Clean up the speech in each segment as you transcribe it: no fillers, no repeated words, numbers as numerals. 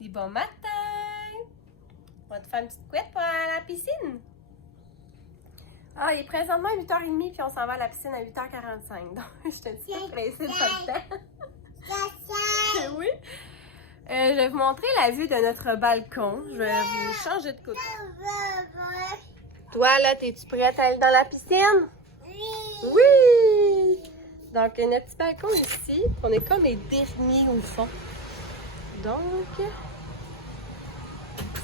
Des bons matins! On va te faire une petite couette pour aller à la piscine. Ah, il est présentement 8h30 puis on s'en va à la piscine à 8h45. Donc, je te dis pas pressé de pas le temps. Oui. Je vais vous montrer la vue de notre balcon. Je vais vous changer de côté. Toi, là, es-tu prête à aller dans la piscine? Oui! Oui! Donc, notre petit balcon ici, on est comme les derniers au fond. Donc,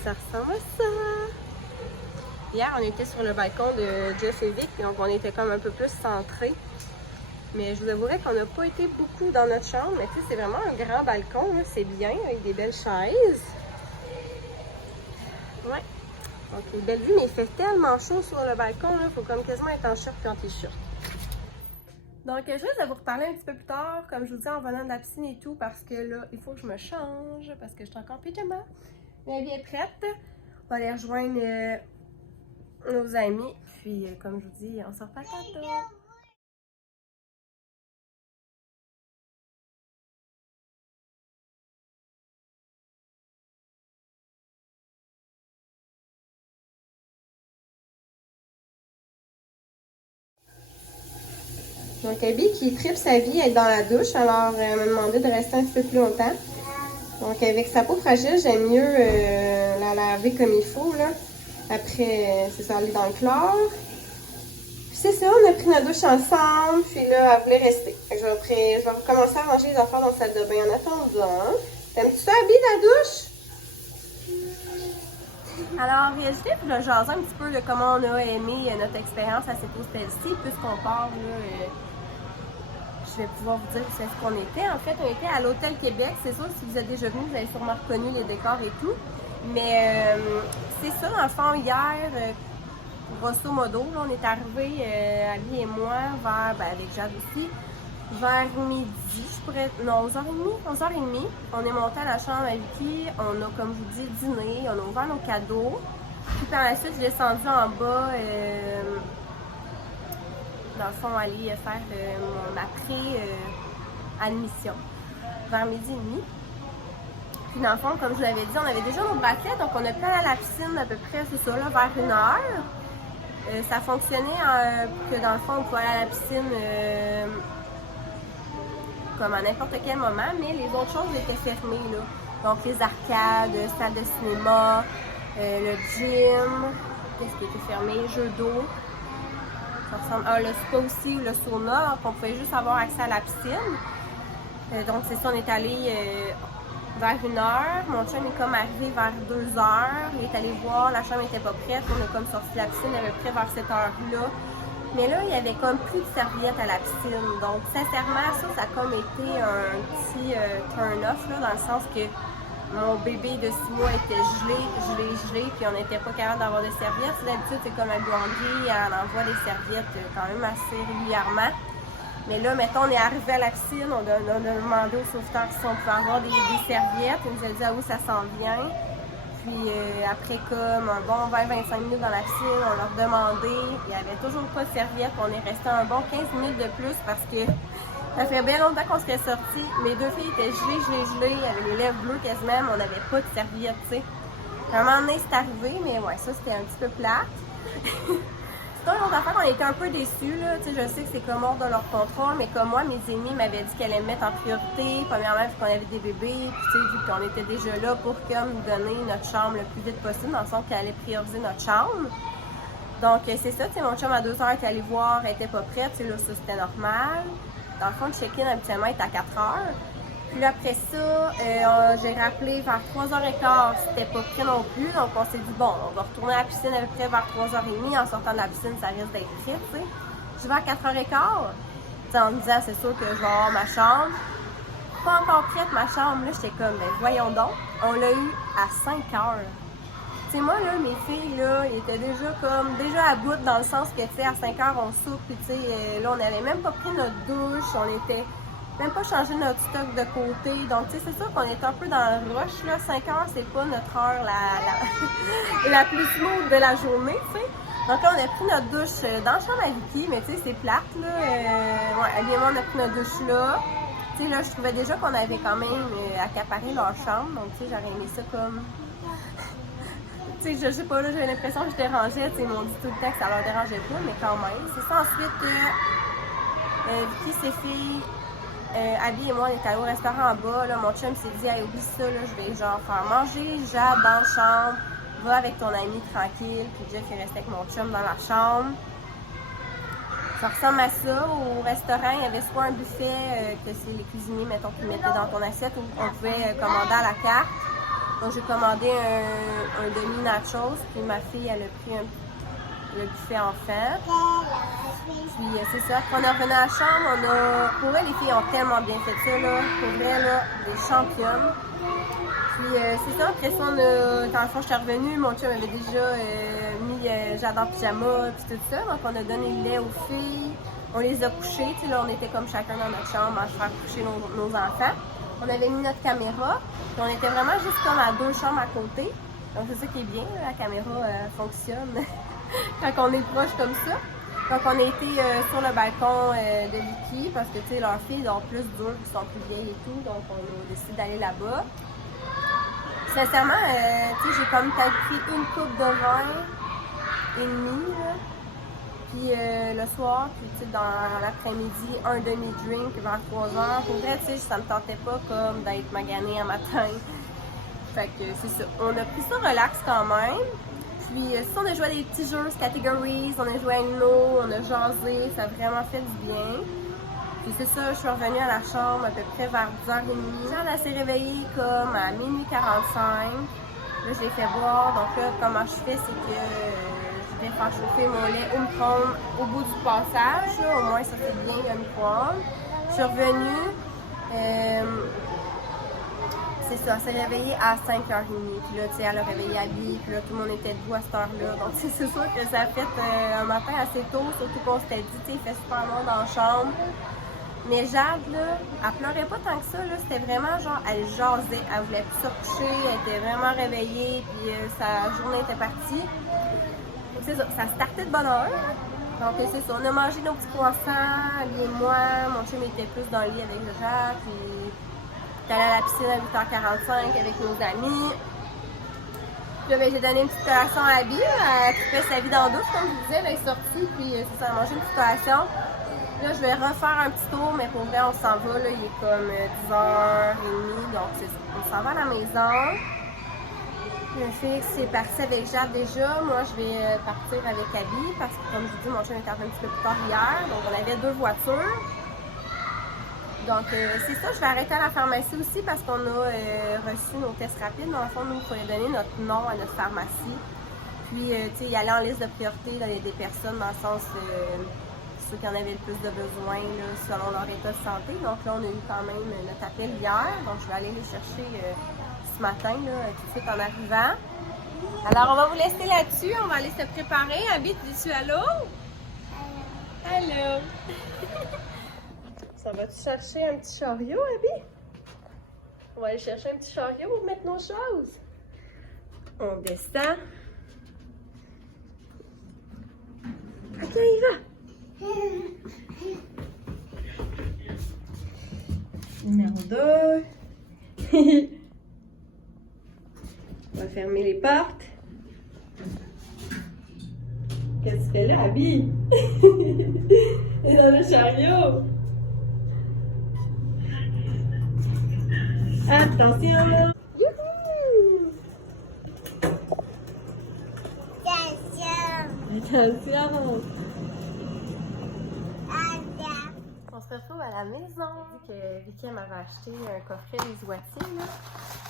ça ressemble à ça. Hier, on était sur le balcon de Jeff et Vic, donc on était comme un peu plus centré. Mais je vous avouerai qu'on n'a pas été beaucoup dans notre chambre. Mais tu sais, c'est vraiment un grand balcon, c'est bien, avec des belles chaises. Ouais. Donc, une belle vue, mais il fait tellement chaud sur le balcon, il faut comme quasiment être en short puis en t-shirt. Donc, je vais vous reparler un petit peu plus tard, comme je vous dis, en venant de la piscine et tout, parce que là, il faut que je me change, parce que je suis encore en pyjama. Mais elle est prête. On va aller rejoindre nos amis. Puis, comme je vous dis, on sort pas tantôt. Donc, Abby qui tripe sa vie à être dans la douche, alors elle m'a demandé de rester un petit peu plus longtemps. Donc, avec sa peau fragile, j'aime mieux la laver comme il faut, là. Après, c'est ça, aller dans le chlore. Puis c'est ça, on a pris notre douche ensemble, puis là, elle voulait rester. Fait que je vais recommencer à ranger les affaires dans la salle de bain en attendant. T'aimes-tu ça, Abby, la douche? Alors, je vais vous jaser un petit peu de comment on a aimé notre expérience à cette hostel-ci, puisqu'on part, là, je vais pouvoir vous dire où c'est qu'on était. En fait, on était à l'Hôtel Québec. C'est sûr, si vous êtes déjà venu, vous avez sûrement reconnu les décors et tout. Mais c'est ça, dans le fond, hier, grosso modo, là, on est arrivé, Ali et moi, vers, avec Jade aussi, vers midi, je pourrais, non, 11h30. On est monté à la chambre à Vicky, on a, comme je vous dis, dîné, on a ouvert nos cadeaux. Puis par la suite, je suis descendue en bas, dans le fond, aller faire mon après-admission, vers midi et demi. Puis dans le fond, comme je vous l'avais dit, on avait déjà nos bracelets, donc on a pu aller à la piscine à peu près, c'est ça, là, vers 1h. Ça fonctionnait que dans le fond, on pouvait aller à la piscine comme à n'importe quel moment, mais les autres choses étaient fermées, là. Donc les arcades, salle de cinéma, le gym, qu'est-ce qui était fermé, jeux d'eau. Le spa aussi, le sauna, donc on pouvait juste avoir accès à la piscine. Donc c'est ça, on est allé vers 1h. Mon chum est comme arrivé vers 2h. Il est allé voir, la chambre n'était pas prête. On est comme sorti de la piscine à peu près vers cette heure-là. Mais là, il y avait comme plus de serviettes à la piscine. Donc sincèrement, ça a comme été un petit turn-off, dans le sens que mon bébé de 6 mois était gelé, puis on n'était pas capable d'avoir de serviettes. D'habitude, c'est comme la buanderie, elle envoie des serviettes quand même assez régulièrement. Mais là, mettons, on est arrivé à la piscine, on a demandé au sauveteur si on pouvait avoir des serviettes. Il nous a dit, ah oui, ça s'en vient. Puis après comme un bon 20-25 minutes dans la piscine, on leur demandait, il n'y avait toujours pas de serviettes. On est resté un bon 15 minutes de plus parce que ça fait bien longtemps qu'on serait sortis. Mes deux filles étaient gelées, avec les lèvres bleues quasiment, mais on n'avait pas de serviette, tu sais. À un moment donné, c'est arrivé, mais ouais, ça c'était un petit peu plate. C'est une autre affaire qu'on était un peu déçus, là. Tu sais, je sais que c'est comme hors de leur contrôle, mais comme moi, mes amis m'avaient dit qu'elles allaient me mettre en priorité. Premièrement, vu qu'on avait des bébés, puis tu sais, vu qu'on était déjà là pour comme nous donner notre chambre le plus vite possible, dans le sens qu'elle allait prioriser notre chambre. Donc, c'est ça, tu sais, mon chum à 2h était allé voir, elle était pas prête, tu sais, là, ça c'était normal. Dans le fond, le check-in habituellement est à 4h. Puis après ça, j'ai rappelé vers 3h15, c'était pas prêt non plus. Donc on s'est dit, bon, on va retourner à la piscine à peu près vers 3h30. En sortant de la piscine, ça risque d'être prêt, tu sais. Je vais à 4h15, en me disant, c'est sûr que je vais avoir ma chambre. Pas encore prête ma chambre, là, j'étais comme, ben voyons donc. On l'a eu à 5h. Tu sais, moi, là, mes filles, là, ils étaient déjà à bout dans le sens que, tu sais, à 5h, on soupe, puis tu sais, là, on n'avait même pas pris notre douche, on était même pas changé notre stock de côté. Donc, tu sais, c'est sûr qu'on est un peu dans le rush, là. 5h, c'est pas notre heure la plus smooth de la journée, tu sais. Donc là, on a pris notre douche dans la chambre à Vicky, mais tu sais, c'est plate, là. Ouais, elle et moi, on a pris notre douche là. Tu sais, là, je trouvais déjà qu'on avait quand même accaparé leur chambre. Donc, tu sais, j'aurais aimé ça comme... tu sais, je sais pas, là, j'avais l'impression que je dérangeais. Tu sais, ils m'ont dit tout le temps que ça leur dérangeait pas, mais quand même. C'est ça, ensuite, Vicky s'est fait... Abby et moi, on est allés au restaurant en bas. Là, mon chum s'est dit, hey, oublie ça, là, je vais genre faire manger Jade dans la chambre. Va avec ton ami tranquille. Puis Jeff est resté avec mon chum dans la chambre. Ça ressemble à ça. Au restaurant, il y avait soit un buffet que c'est les cuisiniers, mettons, qui mettaient dans ton assiette, ou on pouvait commander à la carte. Donc, j'ai commandé un demi-nachos, puis ma fille, elle a pris le buffet enfant. Puis, c'est ça. Quand on est revenu à la chambre, pour vrai, les filles ont tellement bien fait ça, là. Pour vrai, là, des championnes. Puis, c'est ça. Après ça, dans le fond, je suis revenue. Mon chum avait déjà mis Jade en pyjama, puis tout ça. Donc, on a donné le lait aux filles. On les a couchées. Tu sais, là, on était comme chacun dans notre chambre à faire coucher nos enfants. On avait mis notre caméra. Puis, on était vraiment juste comme à 2 chambres à côté. Donc, c'est ça qui est bien. Là, la caméra fonctionne quand on est proche comme ça. Donc, on a été sur le balcon de Vicky parce que, tu sais, leurs filles ont plus dur, ils sont plus vieilles et tout. Donc, on a décidé d'aller là-bas. Sincèrement, tu sais, j'ai comme peut-être pris une coupe de vin et demi, là. Puis le soir, puis tu sais, dans l'après-midi, un demi-drink vers 3h. Pour vrai, tu sais, ça me tentait pas comme d'être maganée un matin. Fait que c'est ça. On a pris ça relax quand même. Puis ça, on a joué à des petits jeux, categories, on a joué à Uno, on a jasé, ça a vraiment fait du bien. Puis c'est ça, je suis revenue à la chambre à peu près vers 10h30. Jade, elle s'est réveillée comme à minuit 45. Là, je l'ai fait boire. Donc là, comment je fais, c'est que je vais faire chauffer mon lait au micro-ondes au bout du passage. Là. Au moins, ça fait bien le micro-ondes. Je suis revenue. C'est ça, elle s'est réveillée à 5h30. Puis là, tu sais, elle a réveillé Abby. Puis là, tout le monde était debout à cette heure-là. Donc, c'est sûr que ça a fait un matin assez tôt. Surtout qu'on s'était dit, tu sais, il fait super noir dans la chambre. Mais Jade, là, elle pleurait pas tant que ça, là. C'était vraiment genre, elle jasait, elle voulait plus se coucher, elle était vraiment réveillée, puis sa journée était partie. Donc c'est ça, ça startait de bonne heure. Donc c'est ça, on a mangé nos petits croissants, lui et moi. Mon chum était plus dans le lit avec Jade, puis on est allé à la piscine à 8h45 avec nos amis. Puis là, ben, j'ai donné une petite collation à Abby, elle fait sa vie dans la douche, comme je vous disais, elle est sortie, puis c'est ça, elle a mangé une petite collation. Là, je vais refaire un petit tour, mais pour vrai, on s'en va. Là, il est comme 10h30, donc on s'en va à la maison. Le Félix est parti avec Jade déjà. Moi, je vais partir avec Abby parce que, comme je vous dis, mon chien est arrivé un petit peu plus tard hier. Donc, on avait 2 voitures. Donc, c'est ça. Je vais arrêter à la pharmacie aussi parce qu'on a reçu nos tests rapides. Dans le fond, nous, il fallait donner notre nom à notre pharmacie. Puis, tu sais, y aller en liste de priorité dans des personnes dans le sens... ceux qui en avaient le plus de besoin là, selon leur état de santé. Donc là, on a eu quand même notre appel hier. Donc je vais aller les chercher ce matin, là, tout de suite en arrivant. Alors, on va vous laisser là-dessus. On va aller se préparer. Abby, tu dis allô? Allô? Ça va-tu chercher un petit chariot, Abby? On va aller chercher un petit chariot pour mettre nos choses. On descend. Ok, il va. Numéro 2. On va fermer les portes. Qu'est-ce que tu fais là, Abby? Elle est dans le chariot. Attention! Youhou! Attention! On se retrouve à la maison. Que Vicky m'avait acheté un coffret des Oitiers.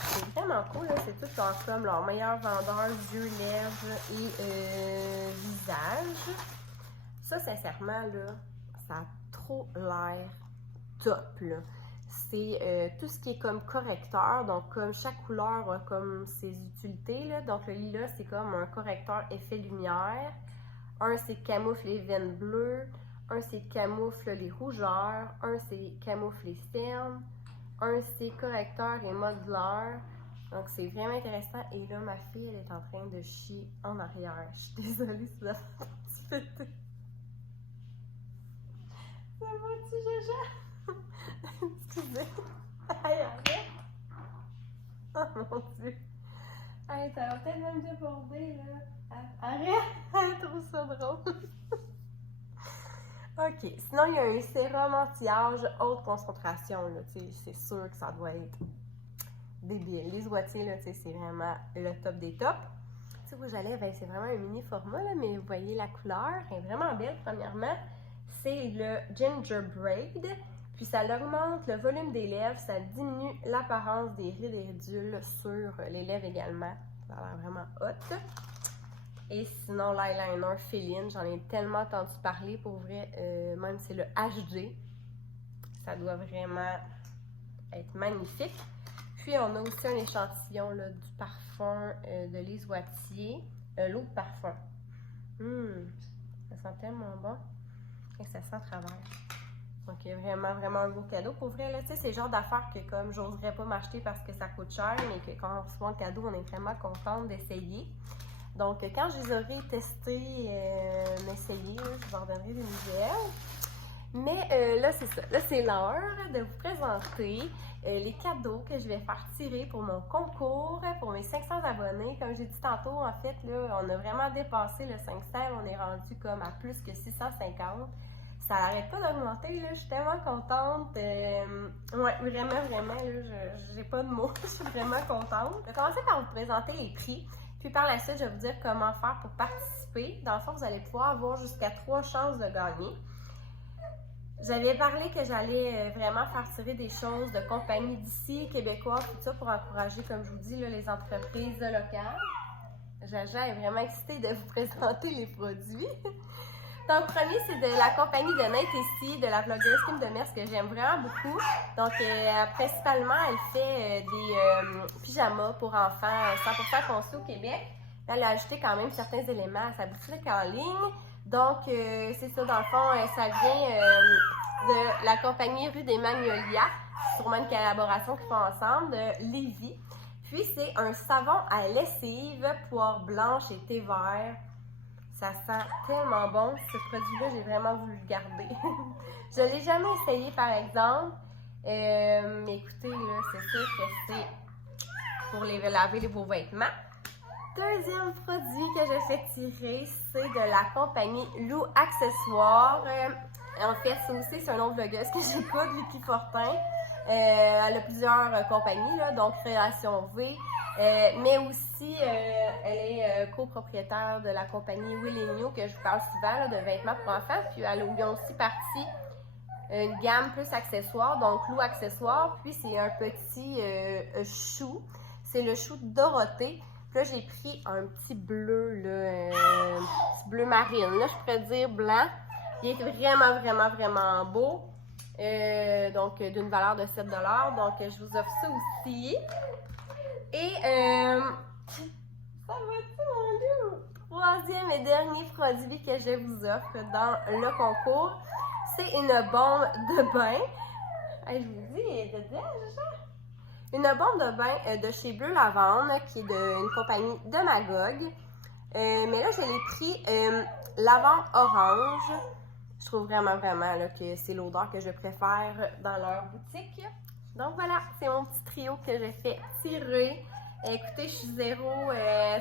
C'est vraiment cool. Là. C'est tout comme leur meilleur vendeur yeux, lèvres et visage. Ça, sincèrement, là, ça a trop l'air top. C'est tout ce qui est comme correcteur. Donc, comme chaque couleur a comme ses utilités. Là. Donc, le lilas, c'est comme un correcteur effet lumière. Un, c'est camoufle les veines bleues. Un, c'est camoufle les rougeurs. Un, c'est camoufle les cernes. Un, c'est correcteur et modulaire. Donc, c'est vraiment intéressant. Et là, ma fille, elle est en train de chier en arrière. Je suis désolée si vous avez un petit peu de... Ça va-tu, Jaja? Excusez. Hey, arrête. Oh mon Dieu. Hey, ça va peut-être même déborder, là. Arrête. Je trouve ça drôle. OK. Sinon, il y a un sérum anti-âge haute concentration, là. C'est sûr que ça doit être débile. Les Wattiers, là, c'est vraiment le top des tops. Tu sais, où j'allais, ben, c'est vraiment un mini format, là, mais vous voyez la couleur, elle est vraiment belle, premièrement. C'est le Gingerbread, puis ça augmente le volume des lèvres, ça diminue l'apparence des rides et ridules sur les lèvres également. Ça a l'air vraiment hot. Et sinon, l'eyeliner Féline, j'en ai tellement entendu parler, pour vrai, même c'est le HD. Ça doit vraiment être magnifique. Puis, on a aussi un échantillon là, du parfum de Lise Wattier, l'eau de parfum. Ça sent tellement bon et ça sent travers. Donc, il y a vraiment, vraiment un beau cadeau. Pour vrai, là, tu sais, c'est le genre d'affaires que comme j'oserais pas m'acheter parce que ça coûte cher, mais que quand on reçoit le cadeau, on est vraiment contente d'essayer. Donc, quand je les aurai testés, m'essayer, je vous en donnerai des nouvelles. Mais là, c'est ça. Là, c'est l'heure de vous présenter les cadeaux que je vais faire tirer pour mon concours, pour mes 500 abonnés. Comme j'ai dit tantôt, en fait, là, on a vraiment dépassé le 500. On est rendu comme à plus que 650. Ça n'arrête pas d'augmenter, là. Je suis tellement contente. Ouais, vraiment, vraiment, là, j'ai pas de mots. Je suis vraiment contente. Je vais commencer par vous présenter les prix. Puis par la suite, je vais vous dire comment faire pour participer. Dans le fond, vous allez pouvoir avoir jusqu'à 3 chances de gagner. J'avais parlé que j'allais vraiment faire tirer des choses de compagnies d'ici, québécoises, tout ça, pour encourager, comme je vous dis, là, les entreprises locales. Jaja est vraiment excitée de vous présenter les produits. Donc, premier, c'est de la compagnie de Nate ici, de la vlogueuse Kim Demers, que j'aime vraiment beaucoup. Donc, principalement, elle fait des pyjamas pour enfants 100% conçus au Québec. Elle a ajouté quand même certains éléments à sa boutique en ligne. Donc, c'est ça, dans le fond, ça vient de la compagnie Rue des Magnolias, sûrement une collaboration qu'ils font ensemble, de Lévis. Puis, c'est un savon à lessive, poire blanche et thé vert. Ça sent tellement bon, ce produit-là, j'ai vraiment voulu le garder. Je ne l'ai jamais essayé, par exemple. Mais écoutez, là, c'est sûr que c'est pour laver vos vêtements. Deuxième produit que je fais tirer, c'est de la compagnie Lou Accessoires. En fait, ça aussi, c'est un autre vlogueuse que j'écoute, Vicky Fortin. Elle a plusieurs compagnies, là, donc Création V. Mais aussi, elle est copropriétaire de la compagnie Will & New, que je vous parle souvent, là, de vêtements pour enfants. Puis elle a aussi parti une gamme plus accessoires, donc Lou Accessoires. Puis c'est un petit chou. C'est le chou de Dorothée. Puis là, j'ai pris un petit bleu, là, petit bleu marine. Là, je pourrais dire blanc. Il est vraiment, vraiment, vraiment beau. Donc, d'une valeur de 7 $. Donc, je vous offre ça aussi. Et, ça va-tu, mon loup? Troisième et dernier produit que je vous offre dans le concours, c'est une bombe de bain. Hey, je vous dis, elle est dedans, une bombe de bain de chez Bleu Lavande, qui est d'une compagnie de Magog. Mais là, je l'ai pris lavande orange. Je trouve vraiment, vraiment là, que c'est l'odeur que je préfère dans leur boutique. Donc voilà, c'est mon petit trio que je fais tirer. Écoutez, je suis zéro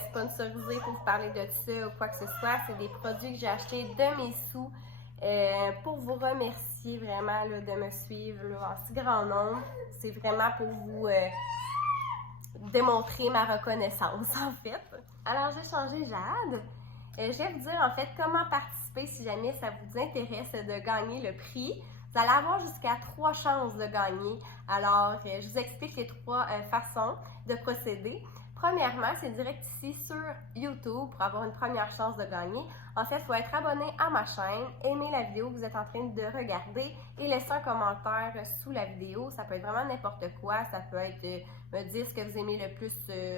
sponsorisée pour vous parler de ça ou quoi que ce soit. C'est des produits que j'ai achetés de mes sous pour vous remercier vraiment là, de me suivre là, en si grand nombre. C'est vraiment pour vous démontrer ma reconnaissance en fait. Alors, je vais changer Jade. Je vais vous dire en fait comment participer si jamais ça vous intéresse de gagner le prix. Vous allez avoir jusqu'à 3 chances de gagner. Alors, je vous explique les 3 façons de procéder. Premièrement, c'est direct ici sur YouTube pour avoir une première chance de gagner. En fait, il faut être abonné à ma chaîne, aimer la vidéo que vous êtes en train de regarder et laisser un commentaire sous la vidéo. Ça peut être vraiment n'importe quoi. Ça peut être me dire ce que vous aimez le plus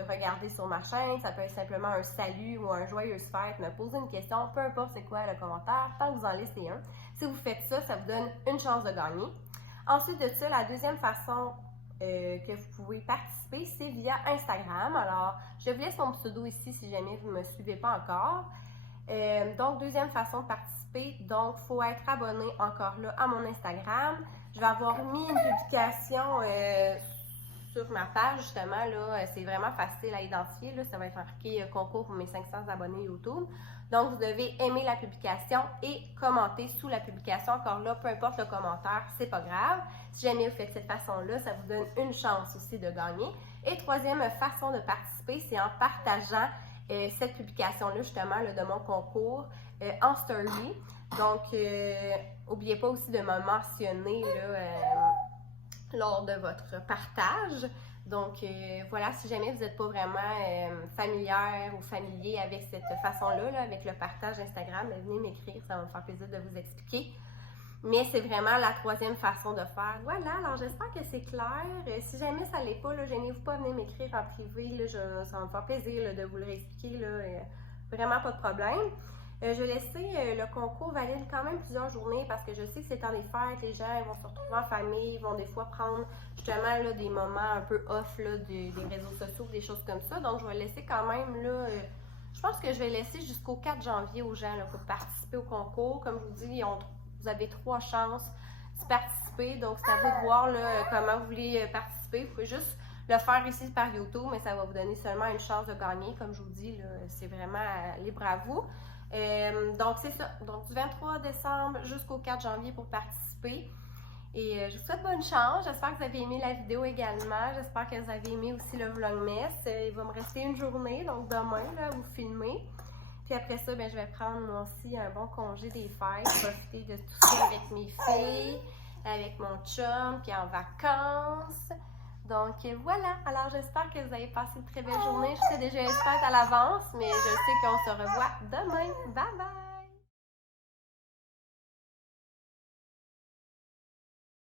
regarder sur ma chaîne. Ça peut être simplement un salut ou un joyeuse fête, me poser une question, peu importe c'est quoi le commentaire, tant que vous en laissez un. Si vous faites ça, ça vous donne une chance de gagner. Ensuite de ça, la deuxième façon que vous pouvez participer, c'est via Instagram. Alors, je vous laisse mon pseudo ici si jamais vous ne me suivez pas encore. Donc, deuxième façon de participer, donc, il faut être abonné encore là à mon Instagram. Je vais avoir mis une publication sur ma page, justement, là, c'est vraiment facile à identifier, là, ça va être marqué concours pour mes 500 abonnés YouTube. Donc, vous devez aimer la publication et commenter sous la publication. Encore là, peu importe le commentaire, c'est pas grave. Si jamais vous faites de cette façon-là, ça vous donne une chance aussi de gagner. Et troisième façon de participer, c'est en partageant cette publication-là, justement, là, de mon concours en story. Donc, n'oubliez pas aussi de me mentionner là, lors de votre partage. Donc, voilà, si jamais vous n'êtes pas vraiment familière ou familier avec cette façon-là, là, avec le partage Instagram, venez m'écrire, ça va me faire plaisir de vous expliquer. Mais c'est vraiment la troisième façon de faire. Voilà, alors j'espère que c'est clair. Si jamais ça ne l'est pas, gênez-vous pas, venez m'écrire en privé. Là, ça va me faire plaisir là, de vous le réexpliquer. Là, vraiment pas de problème. Je vais laisser le concours valide quand même plusieurs journées parce que je sais que c'est temps des fêtes, les gens vont se retrouver en famille, ils vont des fois prendre justement là, des moments un peu off là, des réseaux sociaux, des choses comme ça. Donc je vais laisser quand même là, je pense que je vais laisser jusqu'au 4 janvier aux gens là, pour participer au concours. Comme je vous dis, vous avez 3 chances de participer, donc c'est à vous de voir là, comment vous voulez participer. Vous pouvez juste le faire ici par YouTube, mais ça va vous donner seulement une chance de gagner. Comme je vous dis, c'est vraiment libre à vous. Donc c'est ça, donc du 23 décembre jusqu'au 4 janvier pour participer et je vous souhaite bonne chance, j'espère que vous avez aimé la vidéo également, j'espère que vous avez aimé aussi le vlogmas. Il va me rester une journée, donc demain là, vous filmez, puis après ça ben, je vais prendre moi aussi un bon congé des fêtes, profiter de tout ça avec mes filles, avec mon chum, puis en vacances. Donc voilà, alors j'espère que vous avez passé une très belle journée. Je sais déjà une fête à l'avance, mais je sais qu'on se revoit demain. Bye bye!